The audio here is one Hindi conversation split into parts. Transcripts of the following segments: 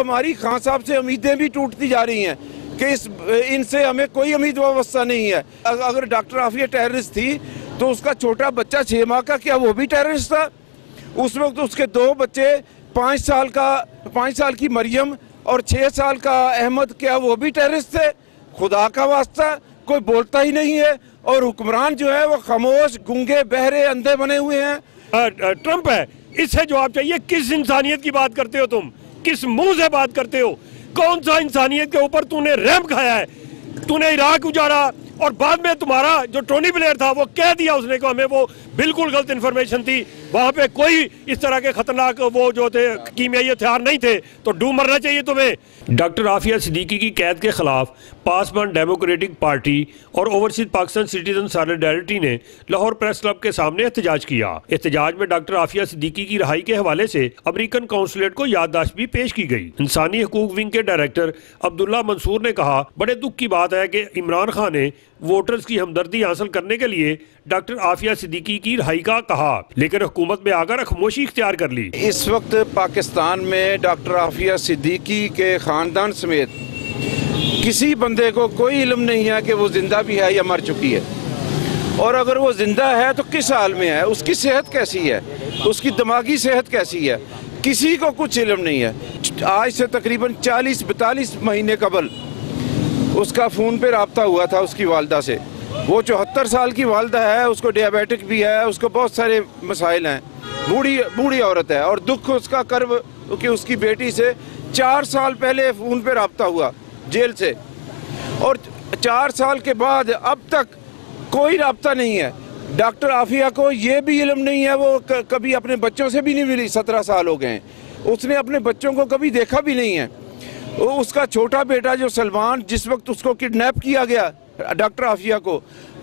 हमारी खान साहब से उम्मीदें भी टूटती जा रही हैं कि इनसे हमें कोई उम्मीद वाबस्ता नहीं है। अगर डॉक्टर आफिया टेररिस्ट थी तो उसका छोटा बच्चा 6 माह का, क्या वो भी टेररिस्ट था? उस वक्त उसके 2 बच्चे, 5 साल की मरियम और 6 साल का अहमद, क्या वो भी टेररिस्ट थे? खुदा का वास्ता कोई बोलता ही नहीं है और हुक्मरान जो है वो खामोश, गूंगे, बहरे, अंधे बने हुए हैं। ट्रंप है, इससे जवाब चाहिए। किस इंसानियत की बात करते हो तुम? किस मुंह से बात करते हो? कौन सा इंसानियत के ऊपर तूने रैम खाया है? तूने इराक उजाड़ा और बाद में तुम्हारा जो टोनी ब्लेयर था वो कह दिया उसने को हमें वो बिल्कुल गलत इंफॉर्मेशन थी, वहां पे कोई इस तरह के खतरनाक वो जो थे कीमियाई हथियार नहीं थे, तो डूब मरना चाहिए तुम्हें। डॉक्टर आफिया सिद्दीकी की कैद के खिलाफ पासवान डेमोक्रेटिक पार्टी और ओवरसीज पाकिस्तान सिटीजन सॉलिडारिटी ने लाहौर प्रेस क्लब के सामने एहतजाज किया। एहतजाज में डॉक्टर आफिया सिद्दीकी की रिहाई के हवाले से अमेरिकन कौंसलेट को याददाश्त भी पेश की गई। इंसानी हकूक विंग के डायरेक्टर अब्दुल्ला मंसूर ने कहा, बड़े दुख की बात है कि इमरान खान ने वोटर्स की हमदर्दी हासिल करने के लिए डॉक्टर आफिया सिद्दीकी की रिहाई का कहा, लेकिन हुकूमत में आकर खामोशी इख्तियार कर ली। इस वक्त पाकिस्तान में डॉक्टर आफिया सिद्दीकी के खानदान समेत किसी बंदे को कोई इल्म नहीं है कि वो जिंदा भी है या मर चुकी है, और अगर वो जिंदा है तो किस हाल में है, उसकी सेहत कैसी है, उसकी दिमागी सेहत कैसी है, किसी को कुछ इल्म नहीं है। आज से तकरीबन 40-42 महीने कबल उसका फ़ोन पे रब्ता हुआ था उसकी वालदा से। वो 74 साल की वालदा है, उसको डियाबिटिक भी है, उसको बहुत सारे मसाइल हैं, बूढ़ी औरत है, और दुख उसका कर्ब कि उसकी बेटी से 4 साल पहले फ़ोन पे रब्ता हुआ जेल से, और 4 साल के बाद अब तक कोई रब्ता नहीं है। डॉक्टर आफिया को ये भी इल्म नहीं है, वो कभी अपने बच्चों से भी नहीं मिली, 17 साल हो गए, उसने अपने बच्चों को कभी देखा भी नहीं है। उसका छोटा बेटा जो सलमान, जिस वक्त उसको किडनैप किया गया डॉक्टर आफिया को,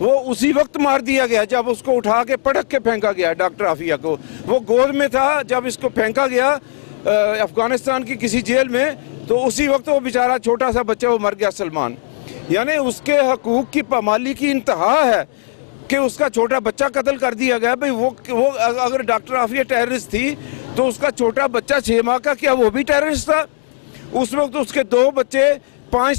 वो उसी वक्त मार दिया गया जब उसको उठा के पटक के फेंका गया डॉक्टर आफिया को। वो गोद में था जब इसको फेंका गया अफगानिस्तान की किसी जेल में, तो उसी वक्त वो बेचारा छोटा सा बच्चा वो मर गया सलमान। यानी उसके हकूक की पामाली की इंतहा है कि उसका छोटा बच्चा कत्ल कर दिया गया। भाई वो अगर डॉक्टर आफिया टेररिस्ट थी तो उसका छोटा बच्चा 6 माह का, क्या वो भी टेररिस्ट था? उस वक्त उसके 2 बच्चे, 5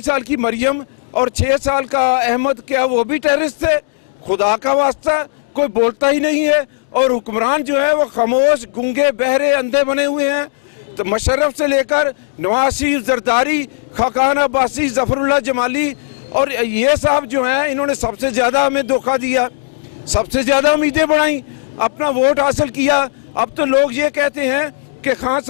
साल की मरियम और 6 साल का अहमद, क्या वो भी टेररिस्ट थे? खुदा का वास्ता कोई बोलता ही नहीं है और हुक्मरान जो है वो खामोश, गूंगे, बहरे, अंधे बने हुए हैं। तो मुशर्रफ से लेकर नवाज शरीफ, जरदारी, खाकान अब्बासी, जफरुल्लाह जमाली और ये साहब जो हैं, इन्होंने सबसे ज़्यादा हमें धोखा दिया, सबसे ज़्यादा उम्मीदें बढ़ाई, अपना वोट हासिल किया। अब तो लोग ये कहते हैं कि खान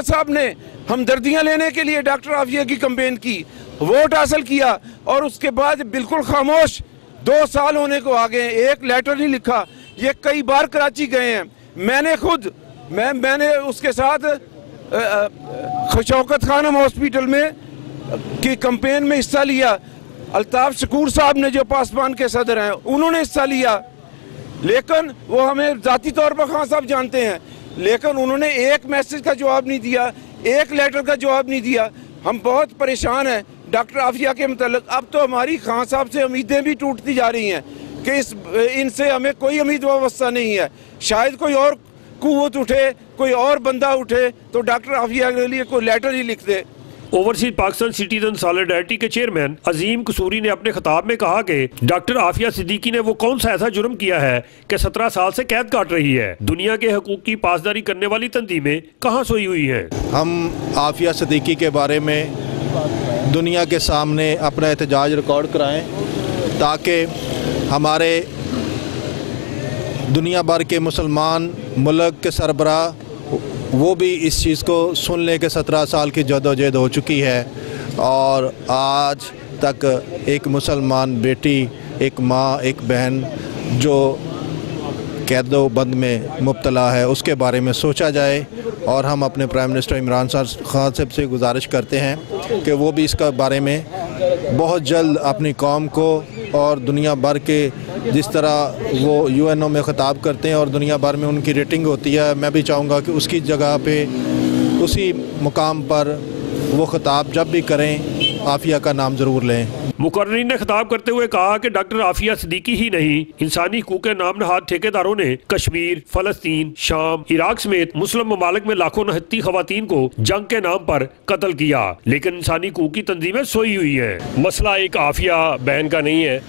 साहब ने हमदर्दियाँ लेने के लिए डॉक्टर आफिया की कैंपेन की, वोट हासिल किया, और उसके बाद बिल्कुल खामोश 2 साल होने को आ गए, एक लेटर नहीं लिखा। ये कई बार कराची गए हैं, मैंने उसके साथ शौकत खानम हॉस्पिटल में की कैंपेन में हिस्सा लिया। अल्ताफ शकूर साहब ने जो पासवान के सदर हैं उन्होंने हिस्सा लिया, लेकिन वो हमें ज़ाती तौर पर खान साहब जानते हैं, लेकिन उन्होंने एक मैसेज का जवाब नहीं दिया, एक लेटर का जवाब नहीं दिया। हम बहुत परेशान हैं डॉक्टर आफिया के मतलब। अब तो हमारी खान साहब से उम्मीदें भी टूटती जा रही हैं कि इनसे हमें कोई उम्मीद वाबस्ता नहीं है। शायद कोई और कुव्वत उठे, कोई और बंदा उठे तो डॉक्टर आफिया के लिए कोई लेटर ही लिख दे। ओवरसीज पाकिस्तान सिटीजन सॉलिडारिटी के चेयरमैन अजीम कसूरी ने अपने खिताब में कहा कि डॉक्टर आफिया सिद्दीकी ने वो कौन सा ऐसा जुर्म किया है कि 17 साल से कैद काट रही है। दुनिया के हकूक की पासदारी करने वाली तंजीमें कहाँ सोई हुई हैं। हम आफिया सिद्दीकी के बारे में दुनिया के सामने अपना एहतजाज रिकॉर्ड कराएं ताकि हमारे दुनिया भर के मुसलमान मुल्क के सरबराह वो भी इस चीज़ को सुन लें कि 17 साल की जदोजहद हो चुकी है और आज तक एक मुसलमान बेटी, एक माँ, एक बहन जो कैदोबंद में मुब्तला है उसके बारे में सोचा जाए। और हम अपने प्राइम मिनिस्टर इमरान खान साहब से गुजारिश करते हैं कि वो भी इसका बारे में बहुत जल्द अपनी कौम को और दुनिया भर के जिस तरह वो यूएनओ में ख़िताब करते हैं और दुनिया भर में उनकी रेटिंग होती है, मैं भी चाहूँगा कि उसकी जगह पे उसी मुकाम पर वो ख़िताब जब भी करें आफिया का नाम ज़रूर लें। मुकर्रिर ने खिताब करते हुए कहा कि डॉक्टर आफिया सिद्दीकी ही नहीं, इंसानी हकूक के नाम नहाद ठेकेदारों ने कश्मीर, फलस्तीन, शाम, इराक समेत मुस्लिम ममालिक में लाखों निहत्ती खवातीन को जंग के नाम पर कत्ल किया, लेकिन इंसानी हकूक की तंजीमें सोई हुई हैं। मसला एक आफिया बहन का नहीं है,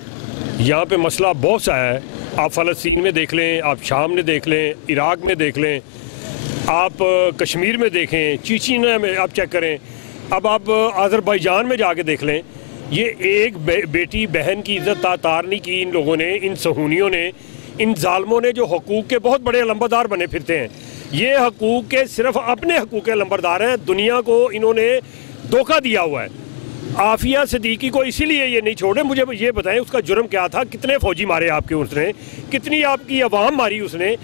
यहाँ पे मसला बहुत सा है। आप फ़लस्तीन में देख लें, आप शाम में देख लें, इराक में देख लें, आप कश्मीर में देखें, चीचीना में आप चेक करें, अब आप अज़रबैजान में जाके देख लें। ये एक बेटी बहन की इज़्ज़त तार नहीं की इन लोगों ने, इन सहूनियों ने, इन जालमों ने जो हकूक़ के बहुत बड़े लंबरदार बने फिरते हैं। ये हकूक़ के सिर्फ अपने हकूक़ के लंबरदार हैं, दुनिया को इन्होंने धोखा दिया हुआ है। आफिया सिद्दीकी को इसीलिए ये नहीं छोड़े। मुझे ये बताएं उसका जुर्म क्या था, कितने फौजी मारे आपके उसने, कितनी आपकी अवाम मारी उसने।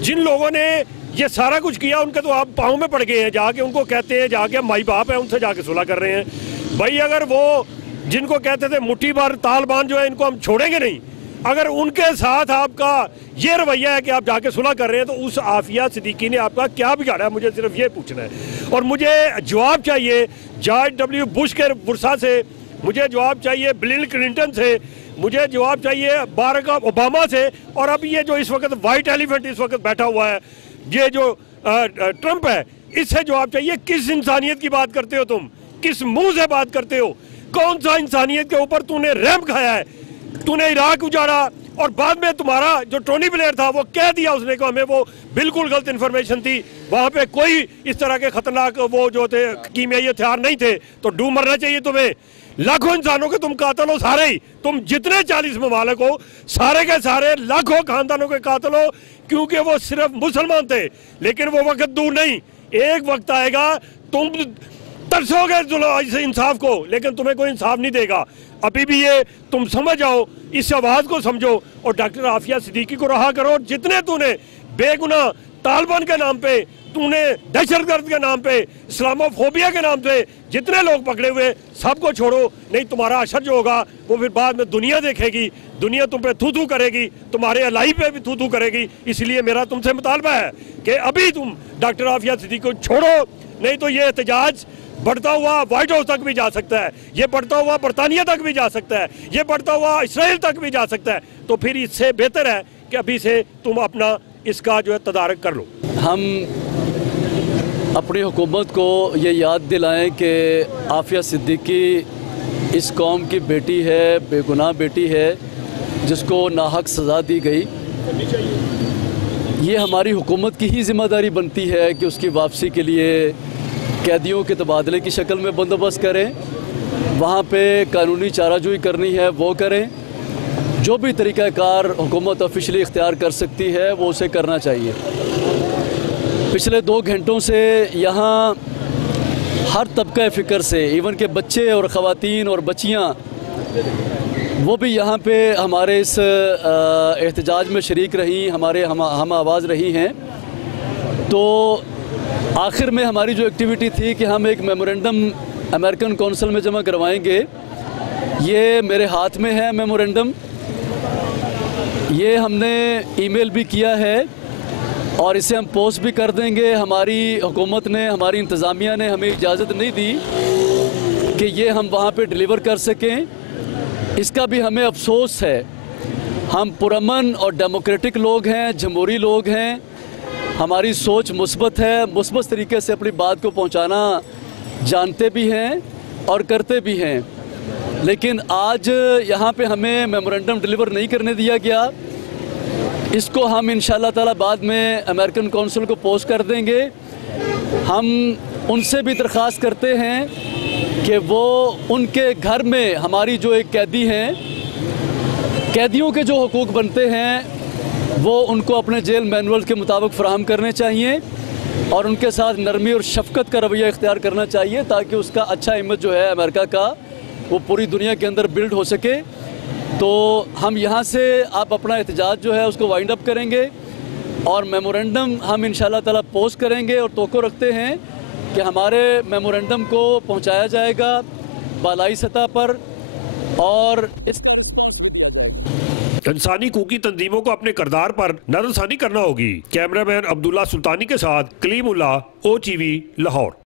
जिन लोगों ने ये सारा कुछ किया उनके तो आप पाँव में पड़ गए हैं, जाके उनको कहते हैं, जाके माई बाप है उनसे जाके सुलह कर रहे हैं। भाई अगर वो जिनको कहते थे मुट्ठी भर तालिबान जो है इनको हम छोड़ेंगे नहीं, अगर उनके साथ आपका ये रवैया है कि आप जाके सुलह कर रहे हैं, तो उस आफिया सिद्दीकी ने आपका क्या बिगाड़ा है, मुझे सिर्फ ये पूछना है। और मुझे जवाब चाहिए जॉर्ज डब्ल्यू बुश के बुरसा से, मुझे जवाब चाहिए बिल क्लिंटन से, मुझे जवाब चाहिए बाराक ओबामा से, और अब ये जो इस वक्त वाइट एलिफेंट इस वक्त बैठा हुआ है, ये जो ट्रंप है, इससे जवाब चाहिए। किस इंसानियत की बात करते हो तुम, किस मुंह से बात करते हो? कौन सा इंसानियत के ऊपर तूने रहम खाया है? तूने इराक उजाड़ा और बाद में तुम्हारा जो टोनी ब्लेयर था वो कह दिया उसने को हमें वो बिल्कुल गलत इन्फॉर्मेशन थी, वहां पे कोई इस तरह के खतरनाक वो जो थे कीमियाई हथियार नहीं थे, तो डूब मरना चाहिए तुम्हें। लाखों इंसानों के तुम कातिल हो सारे ही, तुम जितने 40 ममालिक हो सारे के सारे लाखों खानदानों के कातिल हो, क्योंकि वो सिर्फ मुसलमान थे। लेकिन वो वक्त दूर नहीं, एक वक्त आएगा तुम तरसोगे इस इंसाफ को, लेकिन तुम्हें कोई इंसाफ नहीं देगा। अभी भी ये तुम समझ आओ, इस आवाज़ को समझो और डॉक्टर आफिया सिद्दीकी को रहा करो। जितने तूने बेगुनाह तालिबान के नाम पे, तूने दहशतगर्द के नाम पे, इस्लामोफोबिया के नाम से जितने लोग पकड़े हुए सबको छोड़ो, नहीं तुम्हारा असर जो होगा वो फिर बाद में दुनिया देखेगी, दुनिया तुम पे थू थू करेगी, तुम्हारे अलाई पे भी थू थू करेगी। इसलिए मेरा तुमसे मुतालबा है कि अभी तुम डॉक्टर आफिया सिद्दीकी को छोड़ो, नहीं तो ये एहतजाज बढ़ता हुआ व्हाइट हाउस तक भी जा सकता है, ये बढ़ता हुआ बरतानिया तक भी जा सकता है, ये बढ़ता हुआ इसराइल तक भी जा सकता है। तो फिर इससे बेहतर है कि अभी से तुम अपना इसका जो है तदारक कर लो। हम अपनी हुकूमत को ये याद दिलाएं कि आफिया सिद्दीकी इस कौम की बेटी है, बेगुनाह बेटी है, जिसको नाहक सज़ा दी गई। ये हमारी हुकूमत की ही ज़िम्मेदारी बनती है कि उसकी वापसी के लिए कैदियों के तबादले की शक्ल में बंदोबस्त करें, वहाँ पे कानूनी चाराजोई करनी है वो करें, जो भी तरीक़ाकार हुकूमत ऑफिशियली इख्तियार कर सकती है वो उसे करना चाहिए। पिछले 2 घंटों से यहाँ हर तबका फ़िक्र से, इवन के बच्चे और ख़वातीन और बच्चियाँ, वो भी यहाँ पे हमारे इस एहतजाज में शरीक रही, हमारे हम आवाज़ रही हैं। तो आखिर में हमारी जो एक्टिविटी थी कि हम एक मेमोरेंडम अमेरिकन कौंसिल में जमा करवाएंगे। ये मेरे हाथ में है मेमोरेंडम, ये हमने ईमेल भी किया है और इसे हम पोस्ट भी कर देंगे। हमारी हुकूमत ने, हमारी इंतज़ामिया ने हमें इजाज़त नहीं दी कि ये हम वहाँ पे डिलीवर कर सकें। इसका भी हमें अफसोस है। हम पुरअमन और डेमोक्रेटिक लोग हैं, जमहूरी लोग हैं, हमारी सोच मुस्बत है, मुस्बत तरीके से अपनी बात को पहुंचाना जानते भी हैं और करते भी हैं। लेकिन आज यहाँ पे हमें मेमोरेंडम डिलीवर नहीं करने दिया गया। इसको हम इंशाअल्लाह ताला बाद में अमेरिकन कौंसिल को पोस्ट कर देंगे। हम उनसे भी दरख्वास्त करते हैं कि वो उनके घर में हमारी जो एक कैदी हैं, कैदियों के जो हुकूक बनते हैं वो उनको अपने जेल मैनुअल के मुताबिक फ़राहम करने चाहिए और उनके साथ नरमी और शफ़क़त का रवैया इख्तियार करना चाहिए, ताकि उसका अच्छा इमेज जो है अमेरिका का वो पूरी दुनिया के अंदर बिल्ड हो सके। तो हम यहाँ से आप अपना एहतजाज जो है उसको वाइंड अप करेंगे और मेमोरेंडम हम इंशाअल्लाह ताला पोस्ट करेंगे और तोक़ो रखते हैं कि हमारे मेमोरेंडम को पहुँचाया जाएगा बालाई सतह पर। और इस इंसानी हकूकी तंजीमों को अपने किरदार पर नजरसानी करना होगी। कैमरामैन अब्दुल्ला सुल्तानी के साथ कलीमुल्लाह, OTV, लाहौर।